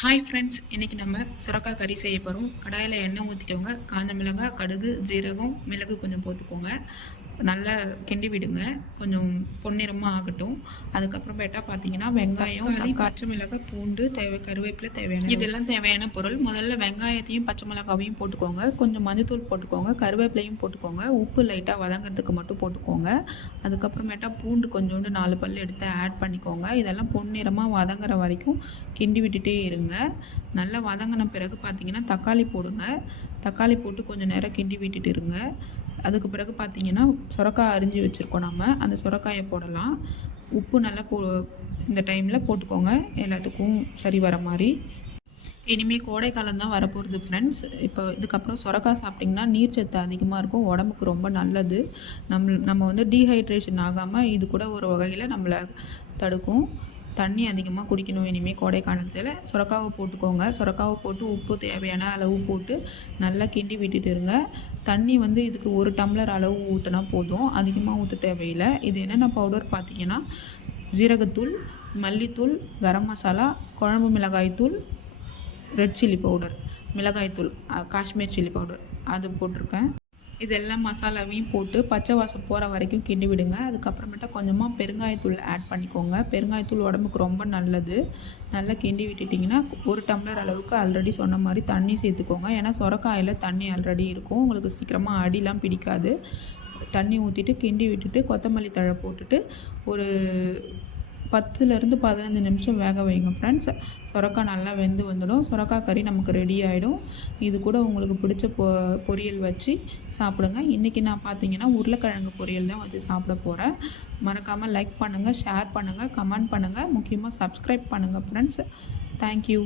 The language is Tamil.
ஹாய் ஃப்ரெண்ட்ஸ், இன்றைக்கி நம்ம சுரக்காய் கறி செய்ய போகிறோம். கடாயில் எண்ணெய் ஊற்றிக்கோங்க. காஞ்ச மிளகாய், கடுகு, ஜீரகம், மிளகு கொஞ்சம் போட்டுக்கோங்க. நல்லா கிண்டி விடுங்க. கொஞ்சம் பொன்னிறமாக ஆகட்டும். அதுக்கப்புறமேட்டா பார்த்தீங்கன்னா வெங்காயம், பச்சை மிளகாய், பூண்டு கருவேப்பிலை தேவையான இதெல்லாம் தேவையான பொருள். முதல்ல வெங்காயத்தையும் பச்சை மிளகாவையும் போட்டுக்கோங்க. கொஞ்சம் மஞ்சத்தூள் போட்டுக்கோங்க. கருவேப்பிலையும் போட்டுக்கோங்க. உப்பு லைட்டாக வதங்கிறதுக்கு மட்டும் போட்டுக்கோங்க. அதுக்கப்புறமேட்டா பூண்டு கொஞ்சோண்டு 4 பல் எடுத்து ஆட் பண்ணிக்கோங்க. இதெல்லாம் பொன்னிறமாக வதங்குற வரைக்கும் கிண்டி விட்டுட்டே இருங்க. நல்லா வதங்கின பிறகு பார்த்தீங்கன்னா தக்காளி போடுங்க. தக்காளி போட்டு கொஞ்சம் நேரம் கிண்டி விட்டுட்டு இருங்க. அதுக்கு பிறகு பார்த்தீங்கன்னா சுரக்காய் அரிஞ்சு வச்சுருக்கோம். நம்ம அந்த சுரக்காயை போடலாம். உப்பு நல்லா இந்த டைமில் போட்டுக்கோங்க, எல்லாத்துக்கும் சரி வர மாதிரி. இனிமேல் கோடை காலம் தான் வரப்போகிறது ஃப்ரெண்ட்ஸ். இப்போ இதுக்கப்புறம் சுரக்காய் சாப்பிட்டிங்கன்னா நீர்ச்சத்து அதிகமாக இருக்கும், உடம்புக்கு ரொம்ப நல்லது. நம்ம வந்து டீஹைட்ரேஷன் ஆகாமல் இது கூட ஒரு வகையில் நம்மளை தடுக்கும். தண்ணி அதிகமாக குடிக்கணும். இனிமேல் கோடை காலத்தில் சுரக்காவை போட்டுக்கோங்க. சுரக்காவை போட்டு உப்பு தேவையான அளவு போட்டு நல்லா கிண்டி விட்டுட்டு இருங்க. தண்ணி வந்து இதுக்கு 1 டம்ளர் அளவு ஊற்றினா போதும், அதிகமாக ஊற்ற தேவையில்லை. இது என்னென்ன பவுடர் பார்த்தீங்கன்னா ஜீரகத்தூள், மல்லித்தூள், கரம் மசாலா, குழம்பு மிளகாய்த்தூள், ரெட் சில்லி பவுடர், மிளகாய்த்தூள், காஷ்மீர் சில்லி பவுடர் அது போட்டிருக்கேன். இதெல்லாம் மசாலாவையும் போட்டு பச்சை வாசம் போகிற வரைக்கும் கிண்டி விடுங்க. அதுக்கப்புறமேட்டா கொஞ்சமாக பெருங்காயத்தூள் ஆட் பண்ணிக்கோங்க. பெருங்காயத்தூள் உடம்புக்கு ரொம்ப நல்லது. நல்லா கிண்டி விட்டுட்டிங்கன்னா 1 டம்ளர் அளவுக்கு ஆல்ரெடி சொன்ன மாதிரி தண்ணி சேர்த்துக்கோங்க. ஏன்னா சொரக்காயில் தண்ணி ஆல்ரெடி இருக்கும், உங்களுக்கு சீக்கிரமாக அடிலாம் பிடிக்காது. தண்ணி ஊற்றிட்டு கிண்டி விட்டுட்டு கொத்தமல்லி தழை போட்டுட்டு ஒரு 10லேருந்து 15 நிமிஷம் வேக வைங்க ஃப்ரெண்ட்ஸ். சுரக்காய் நல்லா வெந்து வந்துடும். சுரக்காய் கறி நமக்கு ரெடி ஆகிடும். இது கூட உங்களுக்கு பிடிச்ச பொரியல் வச்சு சாப்பிடுங்க. இன்றைக்கி நான் பார்த்தீங்கன்னா உருளைக்கிழங்கு பொரியல் தான் வச்சு சாப்பிட போகிறேன். மறக்காமல் லைக் பண்ணுங்கள், ஷேர் பண்ணுங்கள், கமெண்ட் பண்ணுங்கள், முக்கியமாக சப்ஸ்கிரைப் பண்ணுங்கள் ஃப்ரெண்ட்ஸ். தேங்க்யூ.